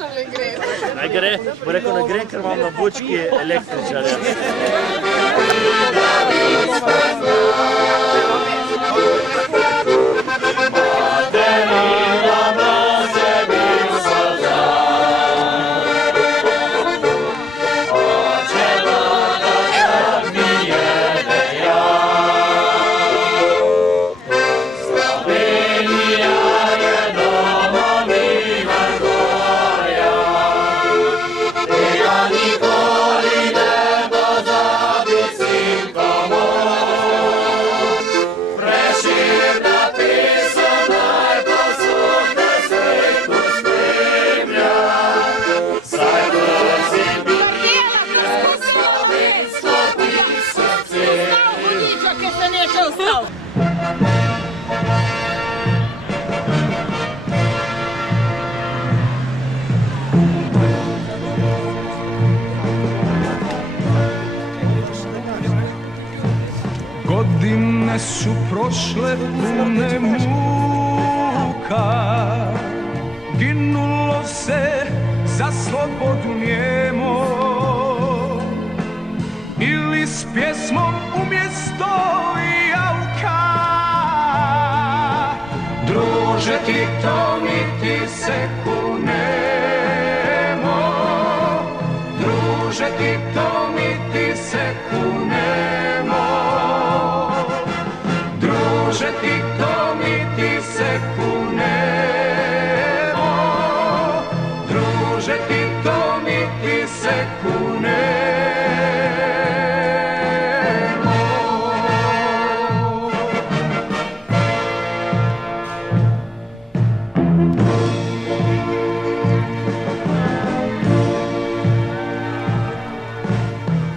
što ne gre? Ne gre, bo rekel ne gre, ker imam na bučki električarja. Godine su prošle pune muka, ginulo se za slobodu njemo, ili s pjesmom umjesto jauka. Druže ti to niti se kunemo, druže ti to niti se kunemo, druže ti to niti se kunemo, druže ti to niti se kunemo.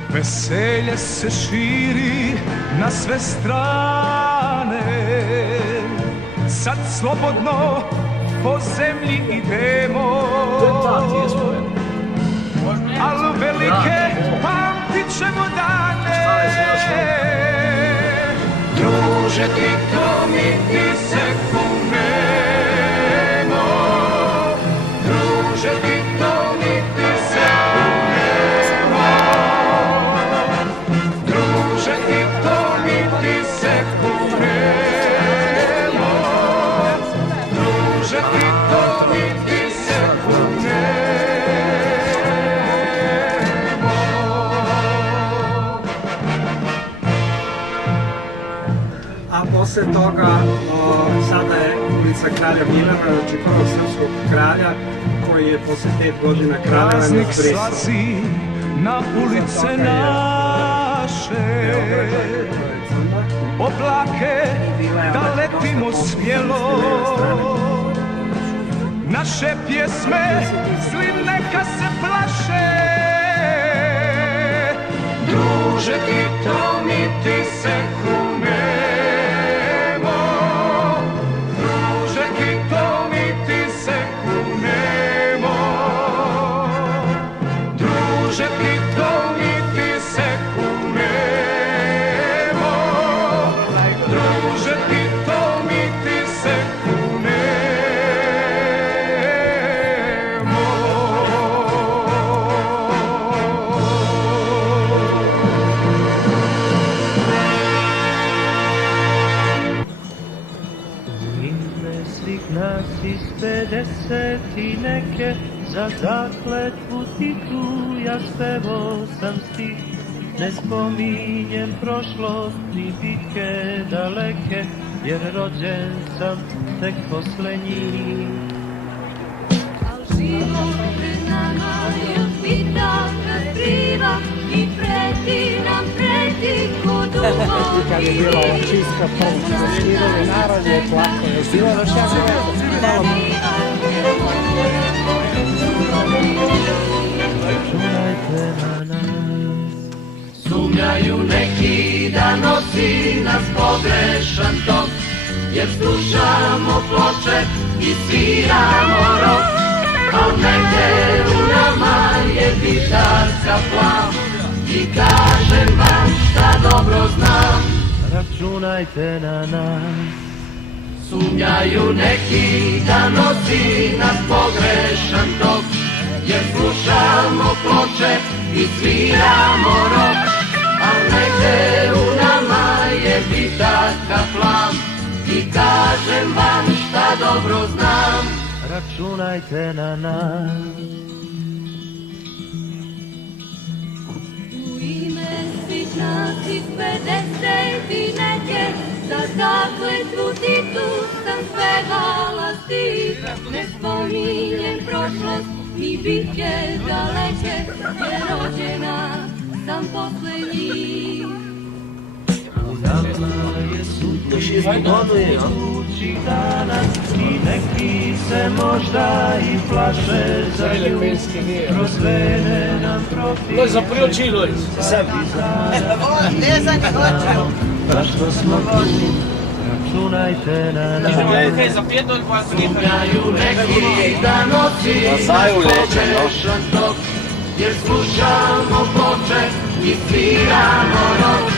Veselje se širi na sve strane, sad slobodno po zemlji idemo, al velike pamtit ćemo dane. Druže ti to niti se kunemo, druže ti to niti se kunemo, druže ti to niti se kunemo, druže ti to niti se kunemo. A posle toga sada je ulica Kralja Milana, znači prvog srpskog kralja koji je posle 5 godina kraljevan Praznik izbrisao. slazi na ulice naše, oblake da letimo smjelo, naše pjesme svi neka se plaše. Druže ti to niti se kunemo, druže ti to niti se kunemo, druže ti to niti se kunemo, druže ti to niti se kunemo. Svih nas iz 50 i neke, za zakletvu ti tu ja spevo sam stih. Ne spominjem prošlost ni bitke daleke, jer rođen sam tek posle njih. Al život pred nama je bitaka kriva i preti nam preti ko dugo. Kad je bila čistka pomoć za širove narod je plako, je bila još jako malo. Računajte na nas. Sumnjaju neki da nosi nas pogrešan tok, jer slušamo ploče i sviramo rock, al negde u nama je gitarska plav i kažem vam šta dobro znam. Računajte na nas. Sumnjaju neki da nosi nas pogrešan tok, ploče i sviramo rok. Al negde u nama je bitaka plan i kažem vam šta dobro znam. Računajte na nas. U ime svih nas iz 50 i neke, za zakletvu ti tu sam spevala stih. Ne spominjem prošlost ni bitke daleke, jer rođena sam posle njih. U nama je sudbina tući danas i neki se možda i plaše za nju. Kroz vene nam profil zašto smo tu, računajte na nas. Sumnjaju neki da nosi pogrešan tok, jer slušamo ploče i sviramo rok.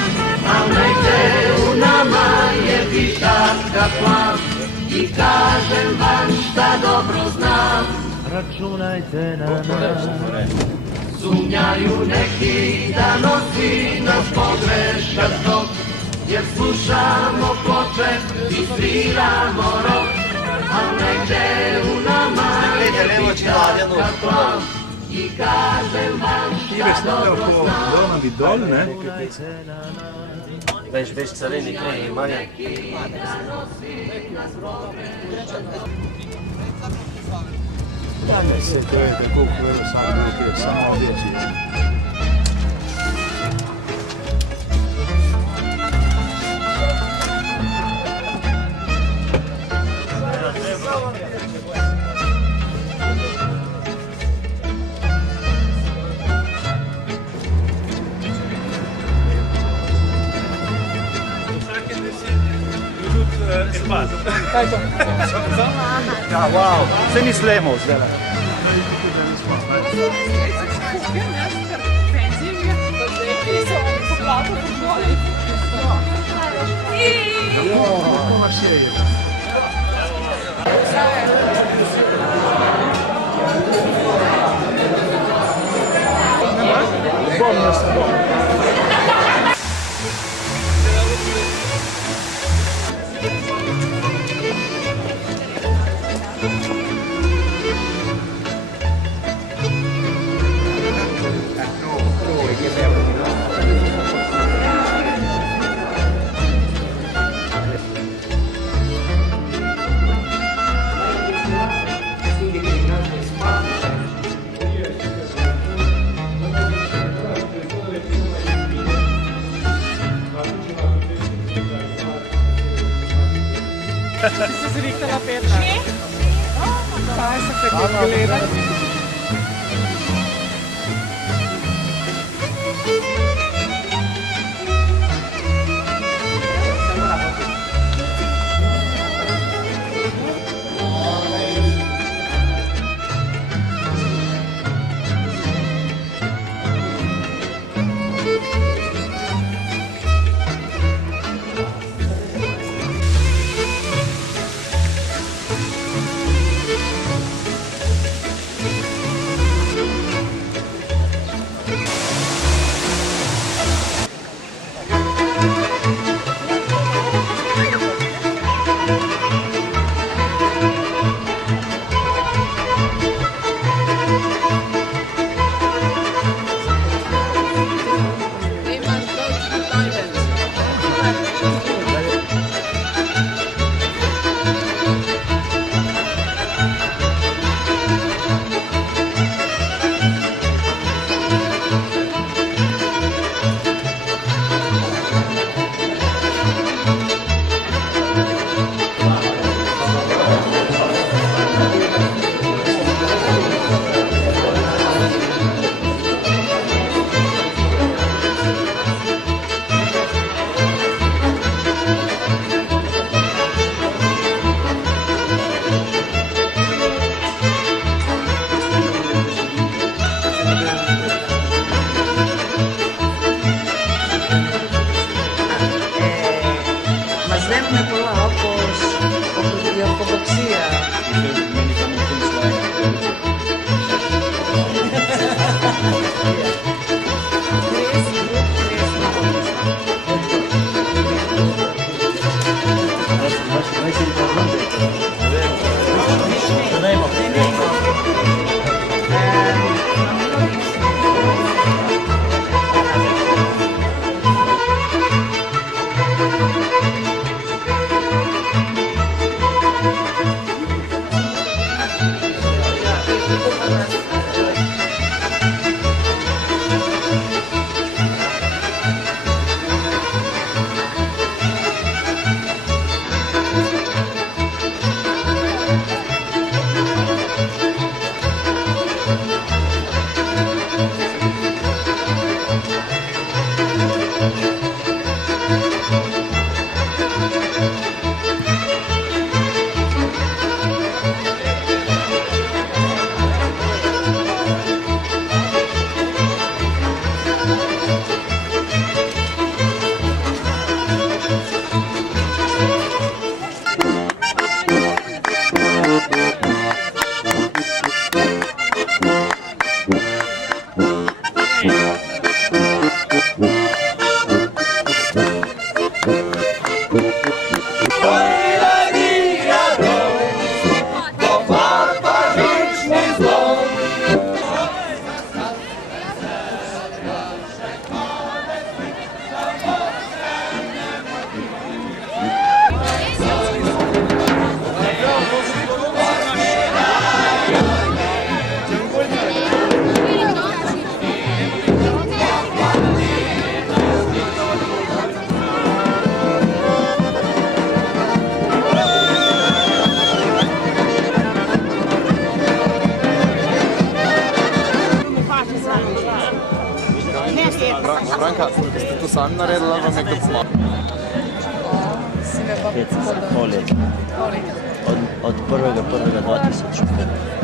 A negde u nama je bitaka plan i kažem vam šta dobro znam. Računajte na nas. Sumnjaju neki da nosi nas pogrešan tok, jer slušamo ploče i sviramo rok. A negde u nama je bitaka plan i kažem vam šta dobro znam. Već carini kreni manje. Ja, wow, se mislimo zdaj. Si si richtala Petra. Kaj se te gleda? Branka, ste to sami naredili ali vam je kdo pomagal? Si me pa Pet podal. pol leta. Od 1.1.2005.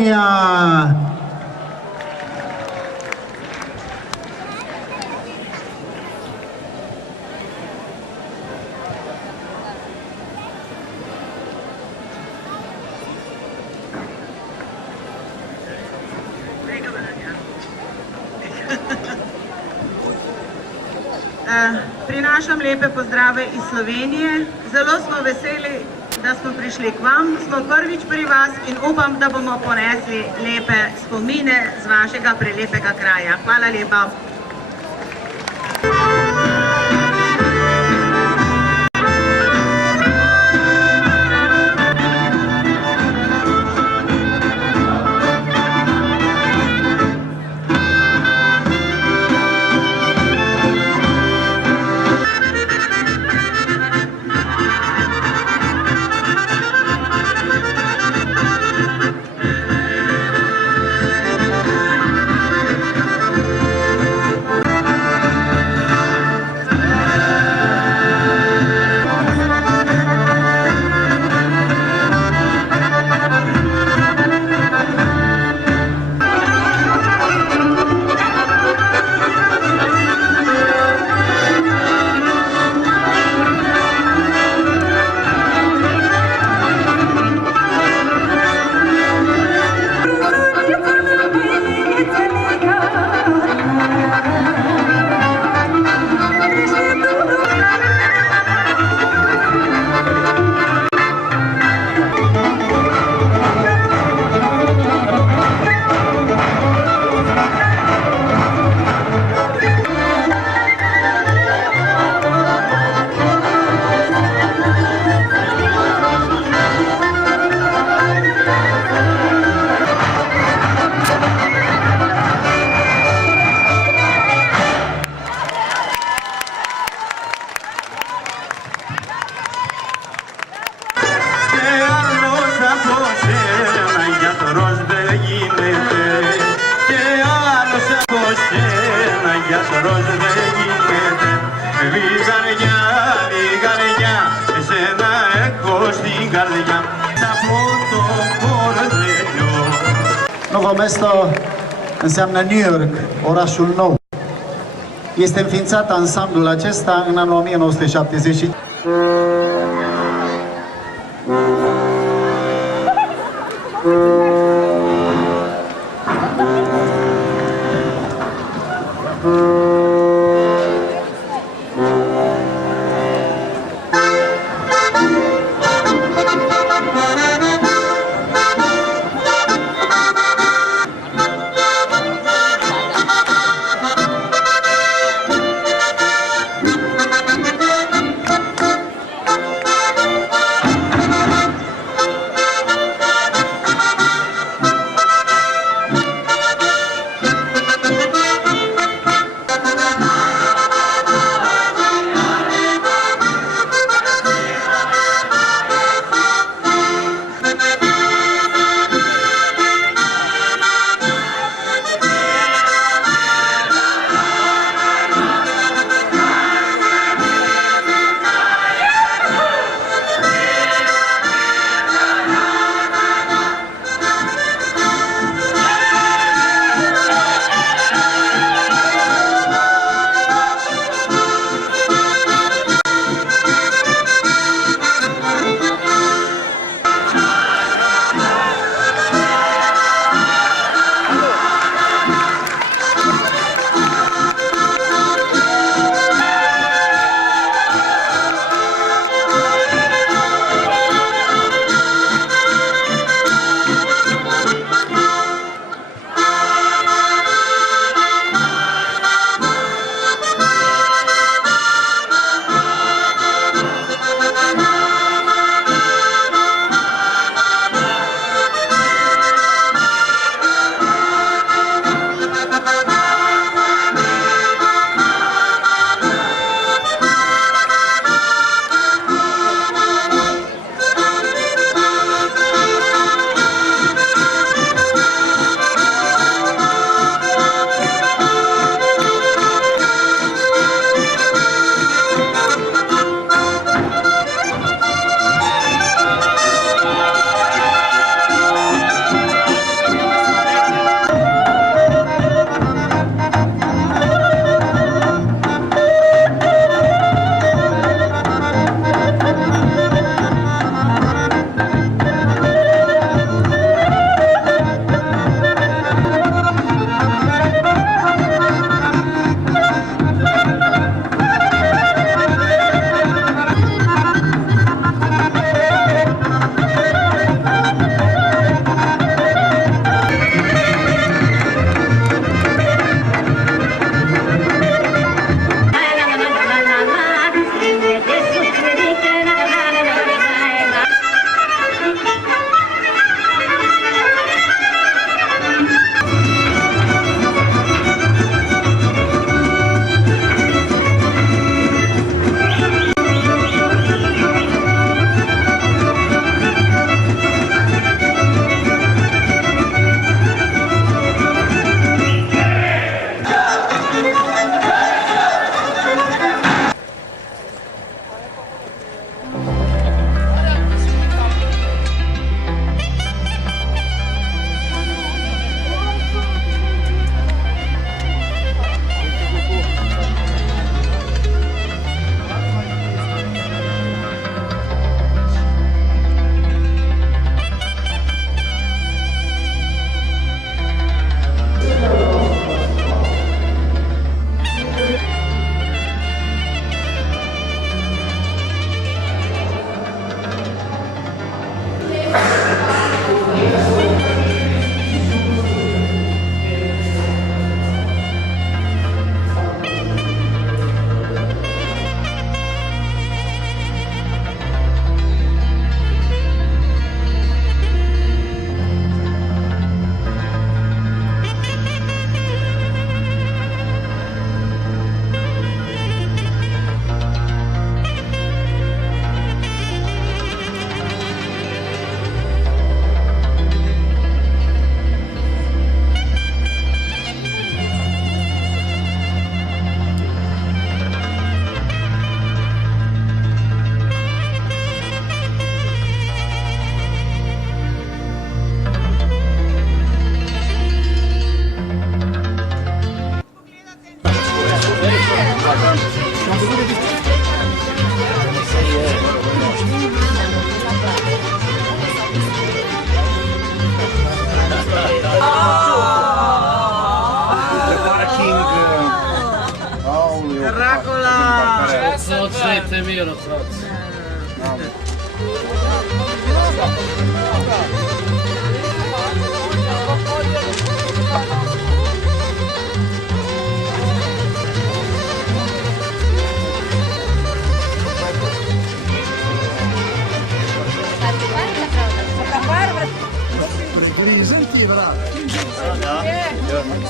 Slovenija! Prinašam lepe pozdrave iz Slovenije. Zelo smo veseli, da smo prišli k vam. Smo prvič pri vas in upam, da bomo ponesli lepe spomine z vašega prelepega kraja. Hvala lepa. καρδιά από το κορδέλιο. Novo Mesto înseamnă New York, orașul nou. Este înființat ansamblul acesta în anul 1970.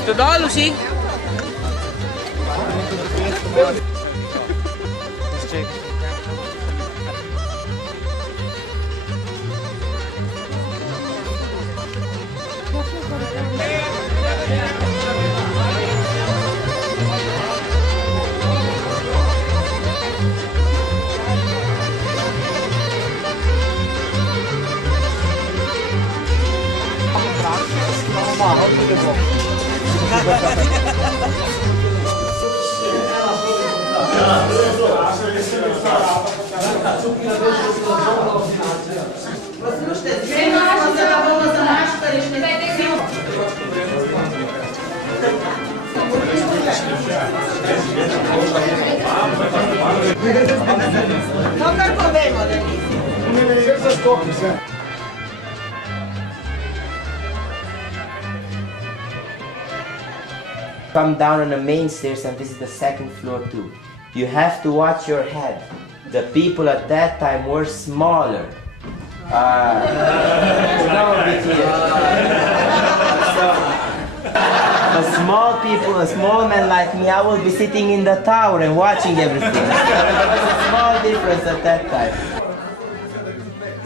Ste dol vsi? No, kar povemo, da nisi. Come down on the main stairs, and this is the second floor too. You have to watch your head. The people at that time were smaller. A small man like me, I will be sitting in the tower and watching everything. There was a small difference at that time.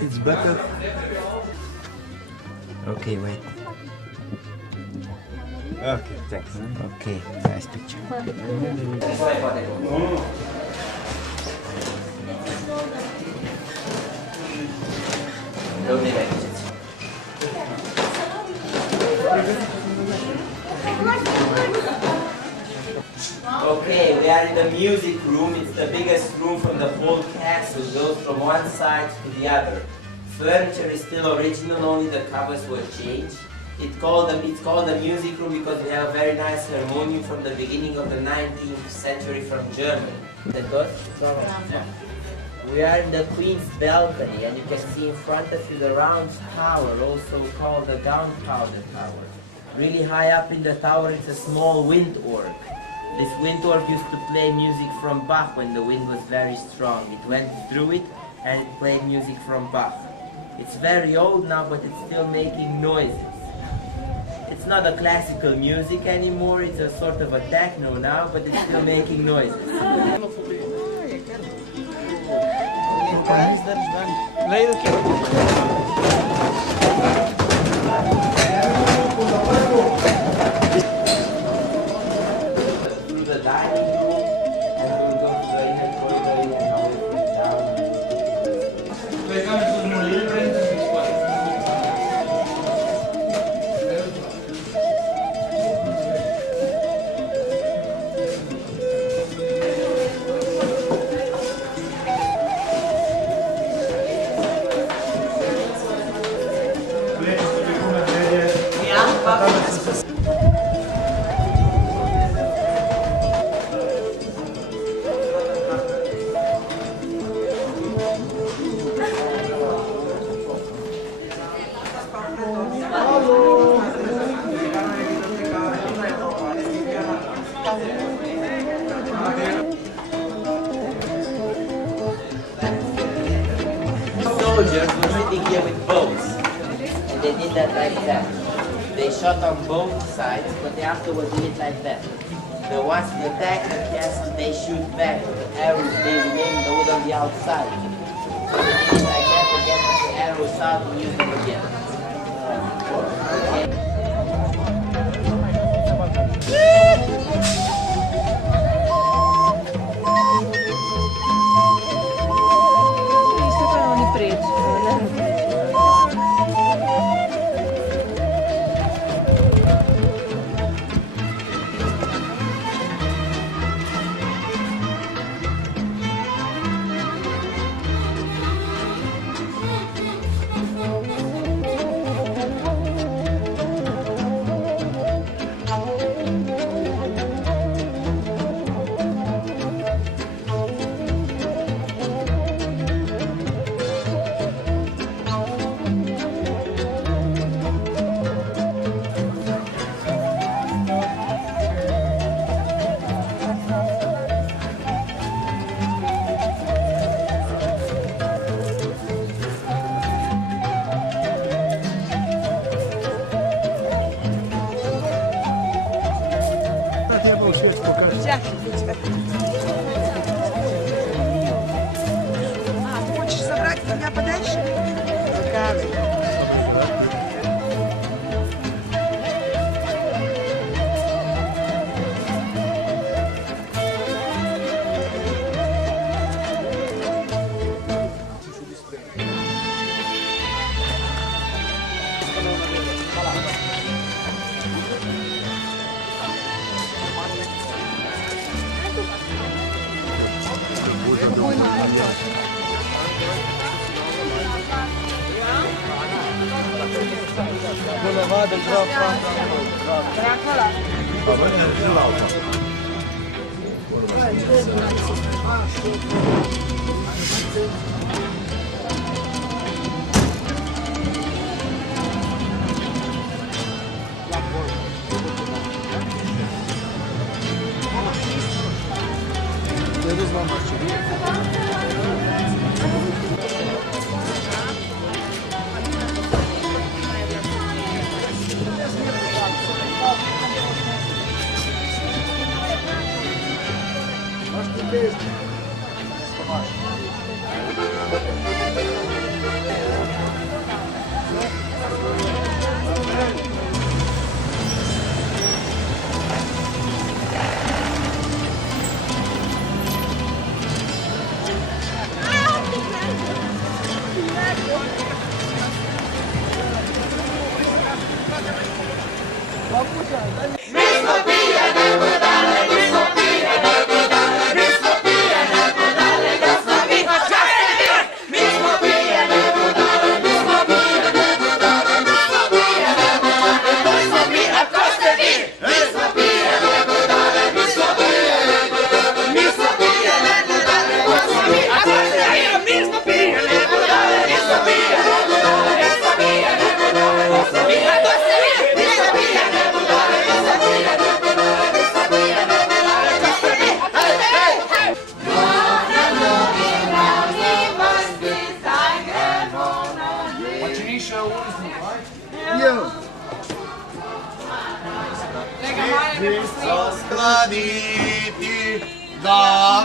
It's better. Okay, wait. Okay, thanks. Okay, nice picture. Okay, we are in the music room. It's the biggest room from the whole castle. It goes from one side to the other. Furniture is still original, only the covers were changed. It's called the music room because we have a very nice harmonium from the beginning of the 19th century from Germany. We are in the Queen's balcony, and you can see in front of you the round tower, also called the Gunpowder Tower. Really high up in the tower it's a small wind org. This wind org used to play music from Bach when the wind was very strong. It went through it and it played music from Bach. It's very old now, but it's still making noises. It's not a classical music anymore, it's a sort of a techno now, but it's still making noises. Through the dining room, and we'll go to the inner corridor and how it goes soldiers were sitting here with bows, and they did that like that. They shot on both sides, but they afterwards did it like that. So once they attack the castle, they shoot back. The arrows, they remain in the wood on the outside. So they did it like that to get the arrows out and use them again. Okay. Levada, zdrav, Hvala. Skladiti, da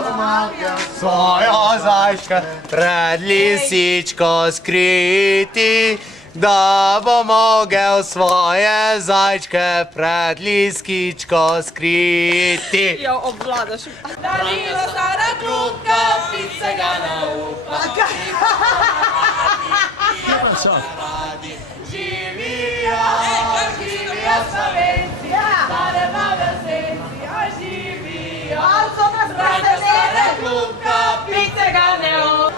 svojo zajčka pred lisičko skriti, da bo mogel svoje zajčke pred lisičko skriti. Ja, obvladaš. Darilo stara klubka, pice ga naupa. Radi živijo, živijo Slovenci, stare babe senci, a živijo. Radi stara klubka, pice ga ne naupa.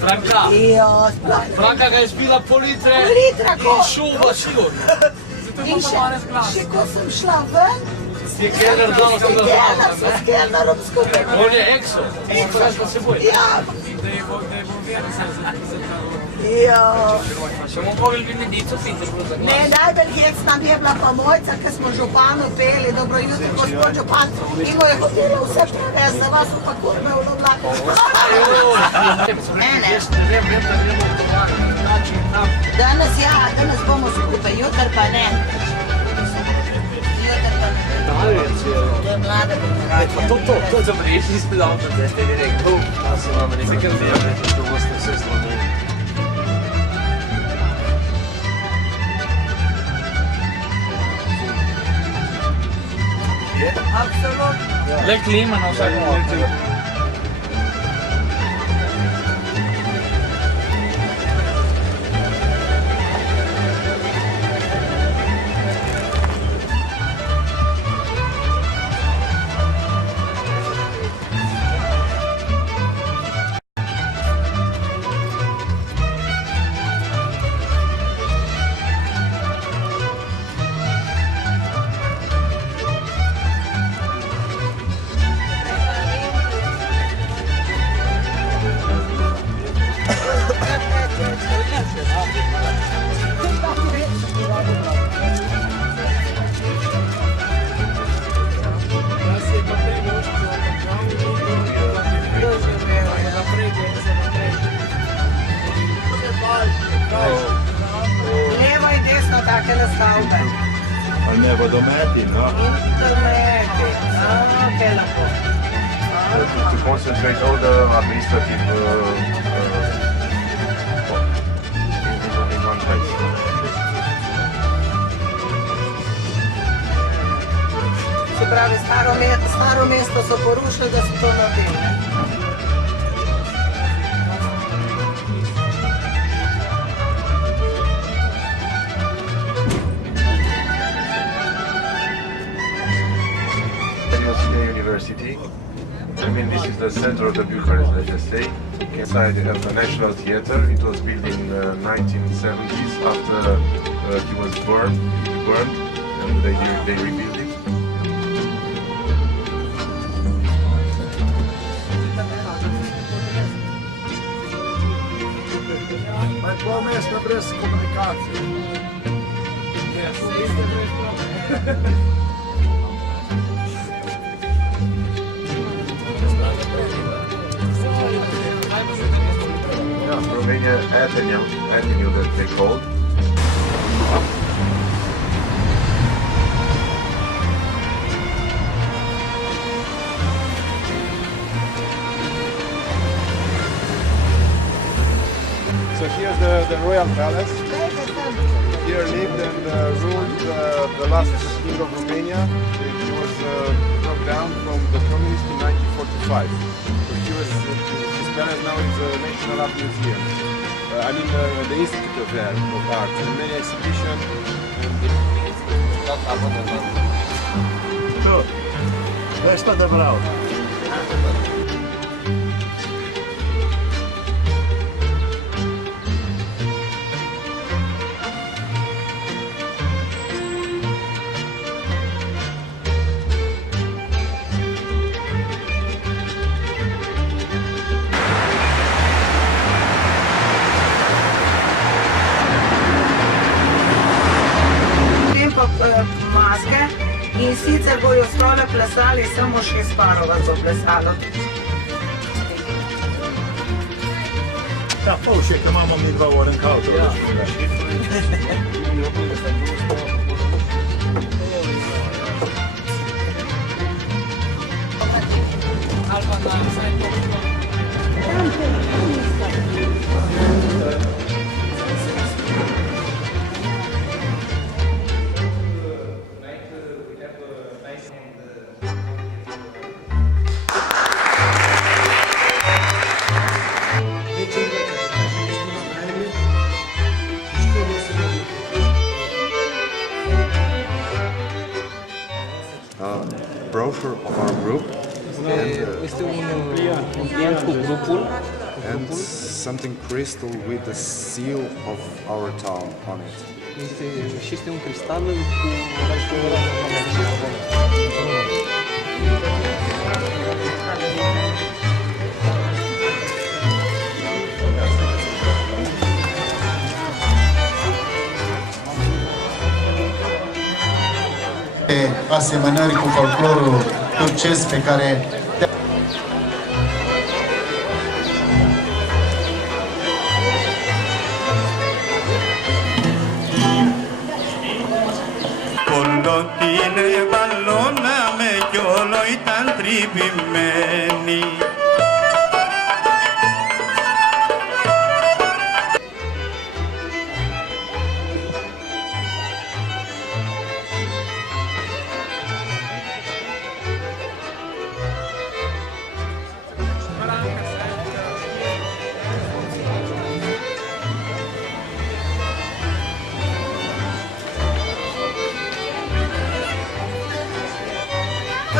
Franka! Franka ga je spila pol litre in šel v sigur. In še ko sem šla ven, Si je kelner dal sem da zraven. s kelnerom skupaj. On je ekso, pokaž pa seboj. Ja. Ja. Še bomo poveli bi medico pite, bilo za glas. Ne, najbolj hecna mi je bila pa mojca, ko smo županu peli, dobro jutro, gospod župan, in mu je hotela vse prevez, za vas pa kurme v oblako. Danes bomo skupaj, jutr pa ne. To je mlada generacija. To sem reči izpilal, pa zdaj ste mi rekel, da se vam ne zakaj ne, to boste vse slomili. Absolutno. Le klima na vsakem oknu. Levo in desno takele stavbe. Pa ne vodometi, no? Dometi. Kaj lepo. To concentrate all the administrative in one place. Se pravi, staro mesto so porušili, da so to naredili. the center of the Bucharest, let's just say. Inside the National Theatre. It was built in 1970s after he was burned, and they rebuilt it. Ma je pol mesta brez komunikacije. Romania Athenaeum that they called. So here's the royal palace. Here lived and ruled the last king of Romania. He was brought down from the communists in 1945. So his palace now is a National Art Museum. The Institute of Art, and many exhibitions. Nešto da bravo. Maske in sicer bojo stole plesali samo Šesparova za plesalo. Da, fauce că m-am omnit vă ori în caută. Brochure of our group Este un client cu grupul and something crystal with the seal of our town on it. și este un cristal cu asemănări cu folclorul turcesc pe care Κολοτίνε βαλώναμε κι όλο ήταν τρυπημένοι.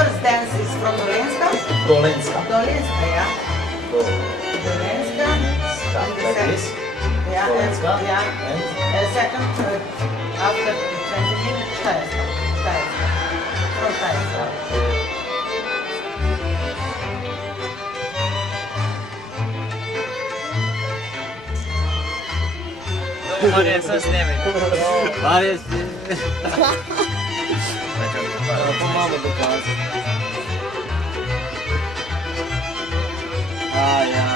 First dance is from Dolenska. Dolenska. Dolenska, yeah. Dolenska. Like this. Yeah, Dolenska. yeah. And Second, after 20 minutes, Štajerska. Štajerska. From Štajerska. Mare să sneme. Mare să... Mamă după asta. Aia.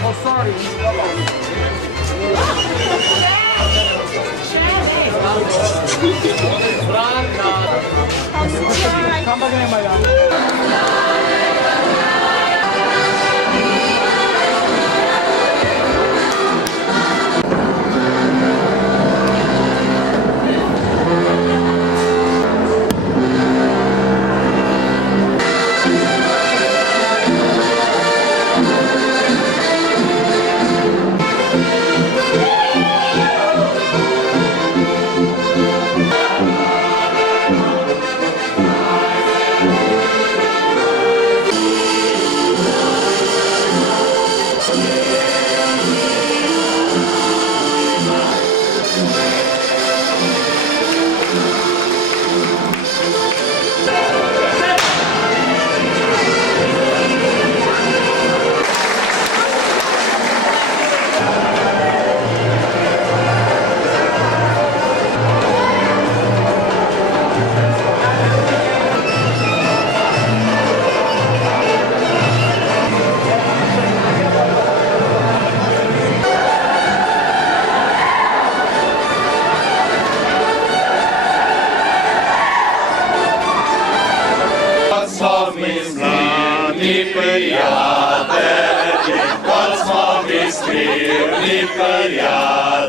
Oh, sorry. Come back, my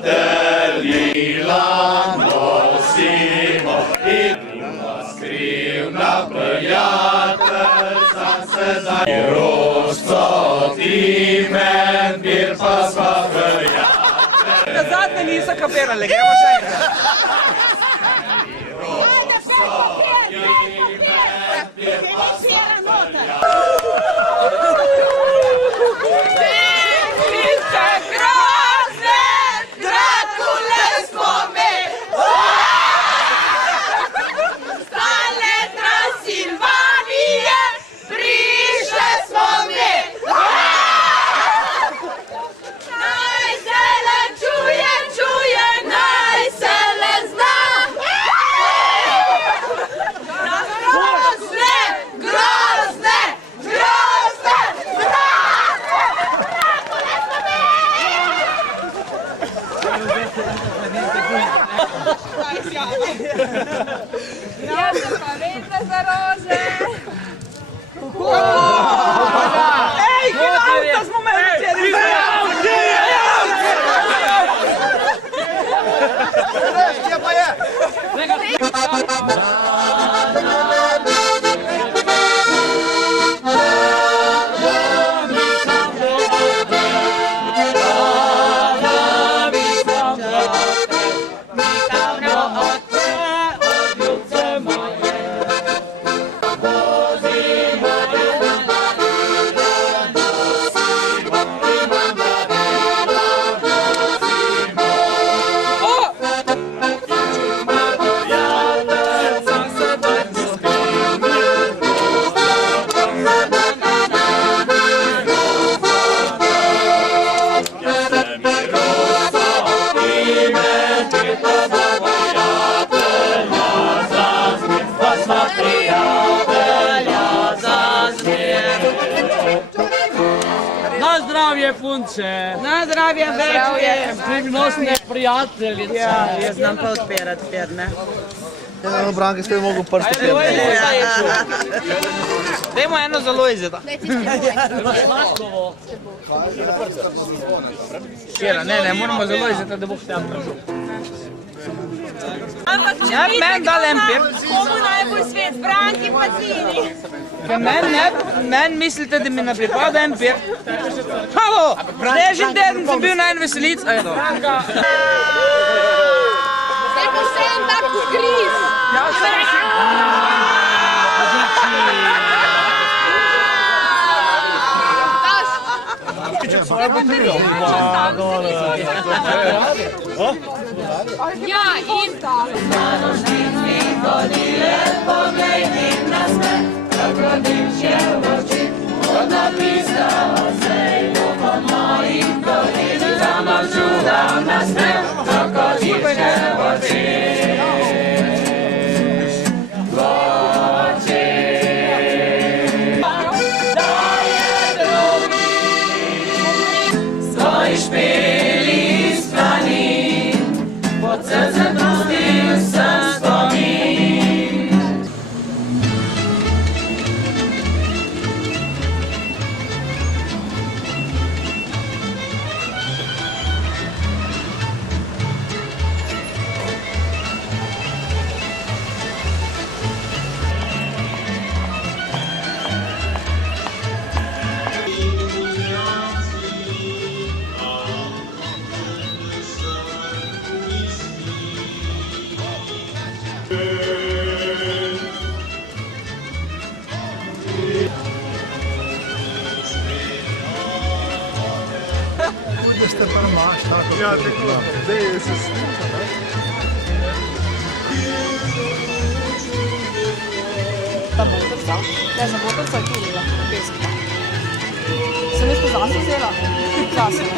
podelila, nosimo in skrivna prijatelj, sam se da rosto imen, bir pa sva prijatelj. Da zadnje niso kapirali, gremo še enkrat. Ja se pa vedno za rože. Ej, financa smo menedžeri. Kje pa je? Na zdravje, punce. Na zdravje, večje. Skrivnostne prijateljice. Ja, jaz znam pa odpirati, ne. Ja, Branka, spet mogo prsto Dajmo eno za Lojzeta. Sladkovo. Kjera, ne, moramo za Lojzeta, da bo tam prišel. Ja, meni da lempir. Komu najbolj svet, Branki pa Tini? Meni mislite, da mi ne pripada empir? Halo, prejšnji teden sem bil na en veselic. Zdaj pa še en tak griz. Ja, in tako. Ste pa maš, tako. Ja, tako. Zdaj se sliša, ne? Ta motorca? Ne, za motorca je tulila, peska. Sem jaz to zase vzela? Zase, ne?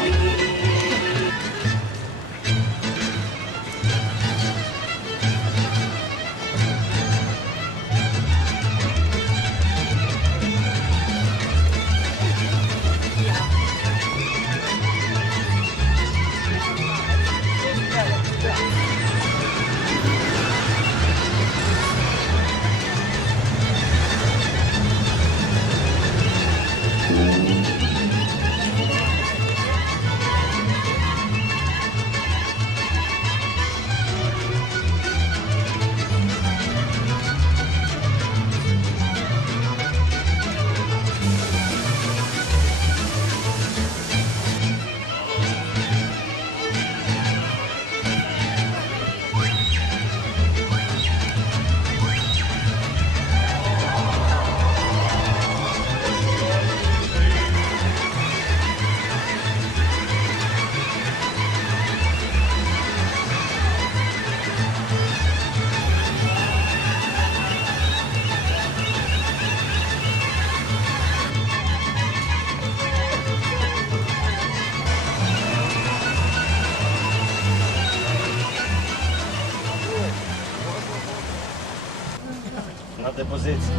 de poziție.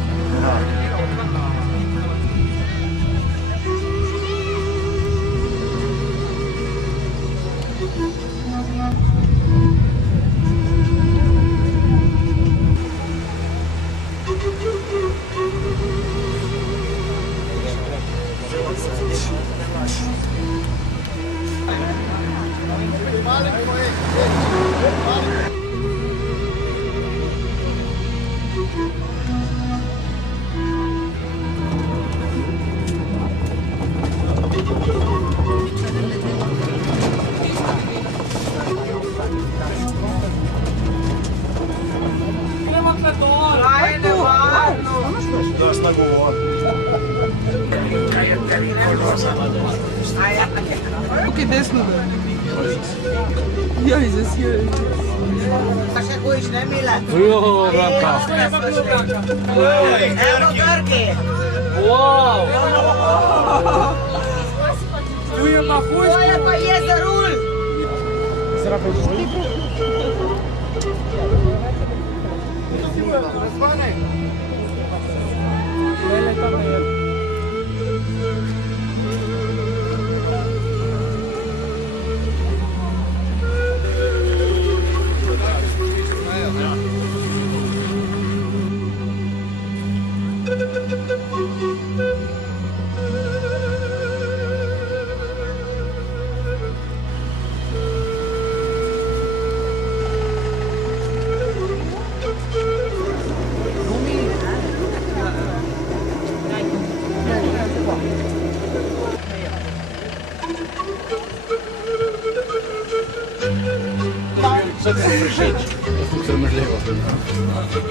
Dosta govor. Tukaj desno. Joj, zasijaj. Pa še kojiš, ne, Mile? Jo, Branka. Evo Grki. Wow. Tu je pa huj. To je pa Jezerul.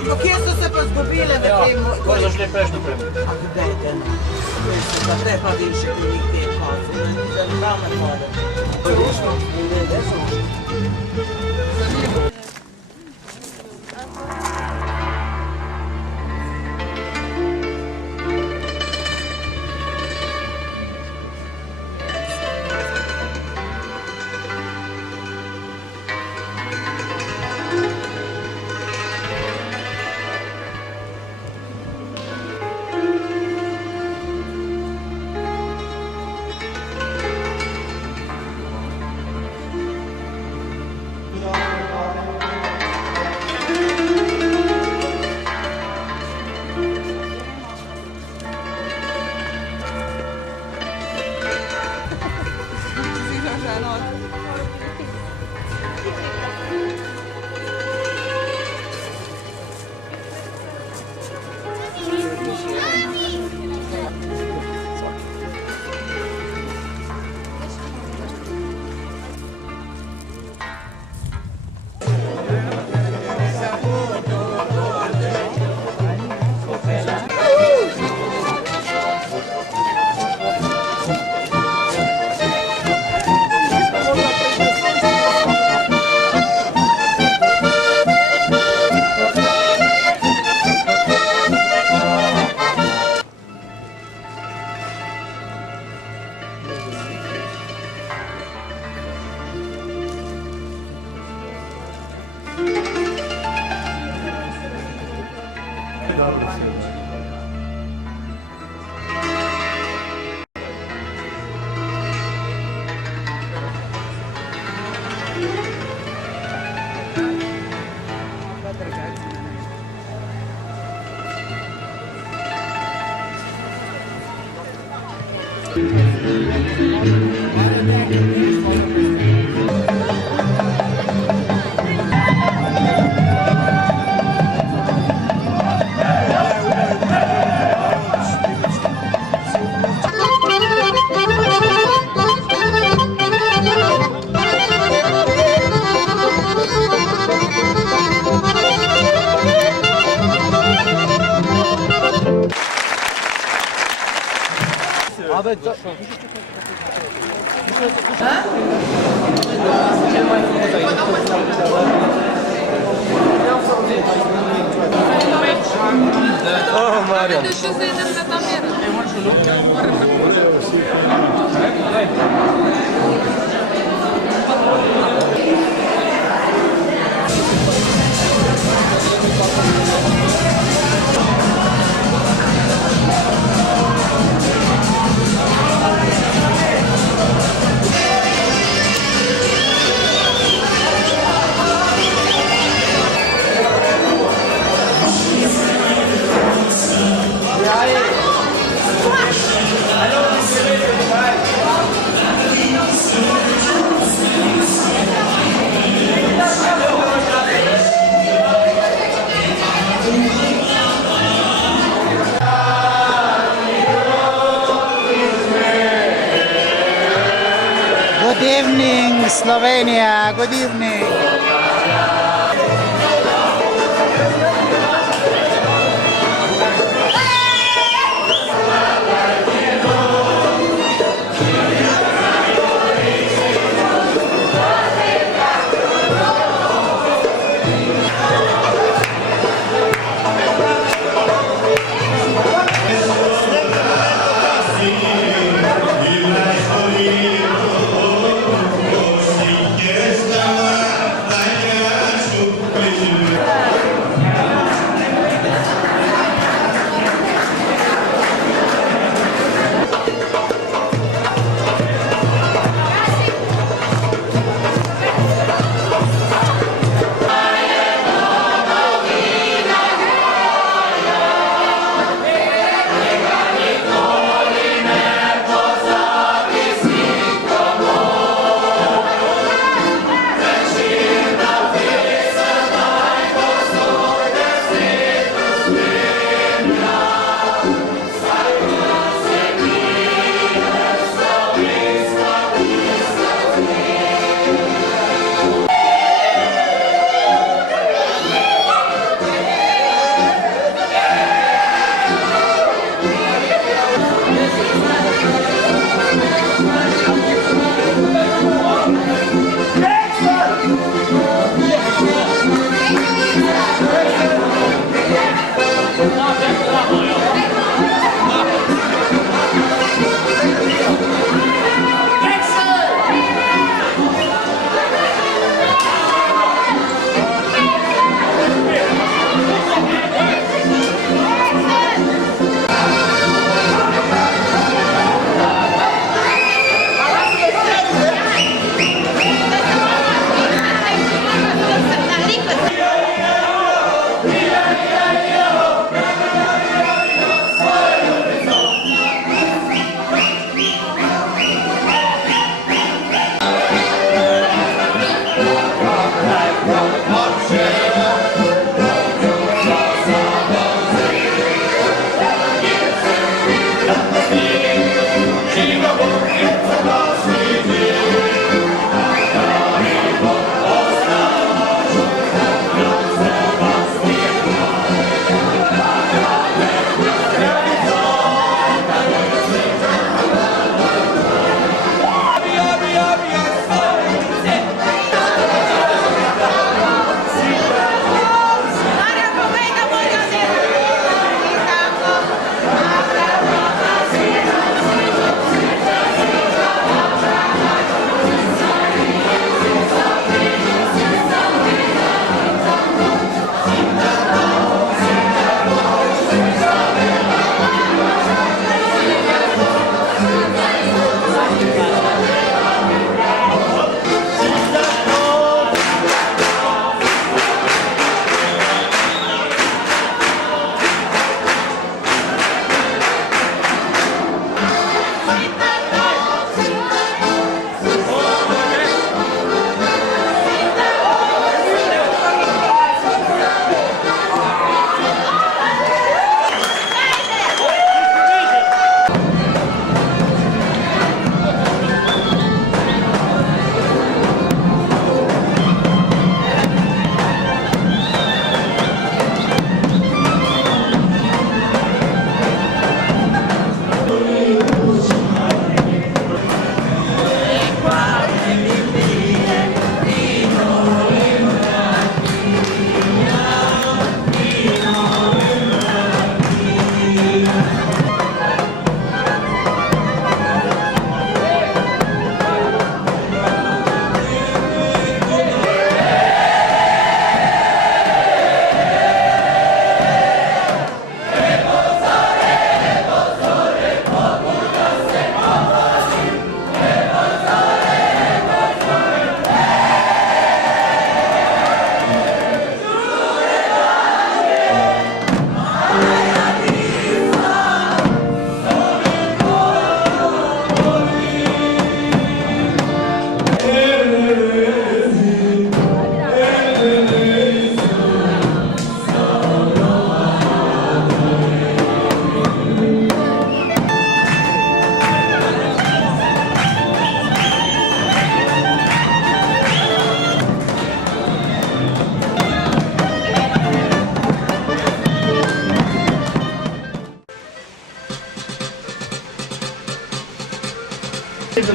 No, kje so se pa zgubile med tem? Ko zašli prejšnjo premo. A gdejte, no. Da te pa više pri njih te kozi. Zanimljamo vode. Ne, desno. Oh, Marian. Slovenia, good evening.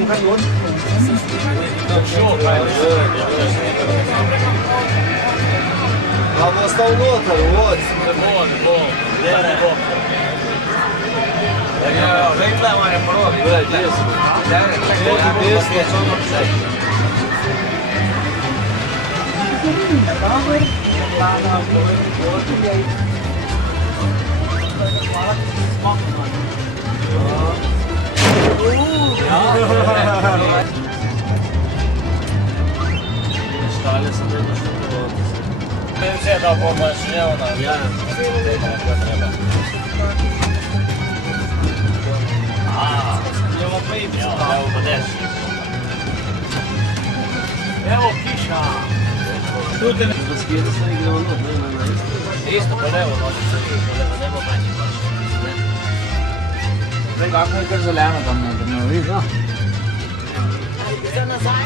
Pa bo ostal noter, vod. Ne bo. Ne bo. Glej, tle manje porobi. Glej, desno. Glej, desno. Stale sem vedno što to. Vse da bomo še ona. Ja. Idemo pa iti. Evo pa deš. Evo kiša. Tudi ne. Razgledaj se igra ono, ne. Isto pa levo, ne bo manji baš. Zdaj kako je kar zeleno tam, da ne vidiš, no? Za nazaj?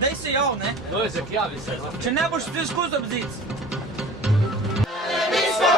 Daj se jav, ne? Dojzek, javi se. Če ne boš ti skozi obzic. Mi smo